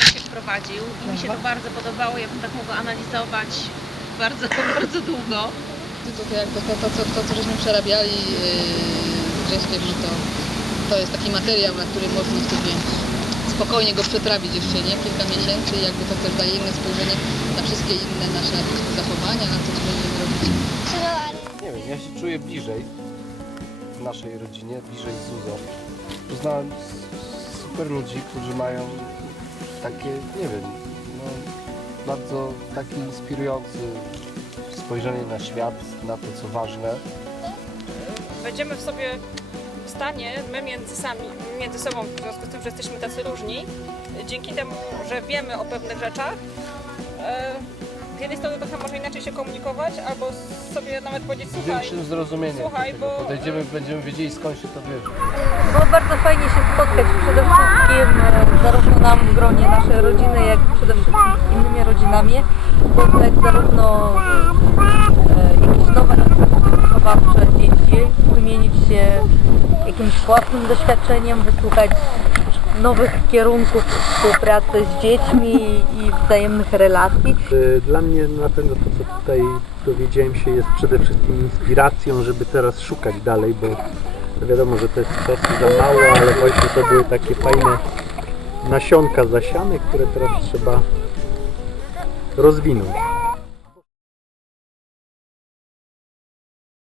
Leszek prowadził i mi się to bardzo podobało. Ja bym tak mogła analizować bardzo, bardzo długo. To, to, jak to, to, to, to, to co żeśmy przerabiali yy, Grzeskiem, no to, to jest taki materiał, na który można sobie spokojnie go przetrawić jeszcze, nie? Kilka miesięcy i jakby to też daje inne spojrzenie na wszystkie inne nasze zachowania, na to, co będziemy robić. Nie wiem, ja się czuję bliżej w naszej rodzinie, bliżej z Zuzą. Poznałem super ludzi, którzy mają takie, nie wiem, no, bardzo taki inspirujący spojrzenie na świat, na to co ważne. będziemy w sobie w stanie, my między, sami, między sobą, w związku z tym, że jesteśmy tacy różni, dzięki temu, że wiemy o pewnych rzeczach, e, z jednej strony się komunikować, albo sobie nawet powiedzieć, Z słuchaj, większym zrozumieniem Słuchaj, bo- podejdziemy, będziemy wiedzieli skąd się to bierze. Było bardzo fajnie się spotkać przede wszystkim e, zarówno nam w gronie naszej rodziny, jak i przede wszystkim z innymi rodzinami. Poznać zarówno e, jakieś nowe aspekty wychowawcze dzieci, wymienić się jakimś własnym doświadczeniem, wysłuchać nowych kierunków współpracy z dziećmi i wzajemnych relacji. Y, Dla mnie na pewno to, co tutaj dowiedziałem się, jest przede wszystkim inspiracją, żeby teraz szukać dalej, bo wiadomo, że to jest czasu za mało, ale właśnie to były takie fajne nasionka zasiane, które teraz trzeba rozwinąć.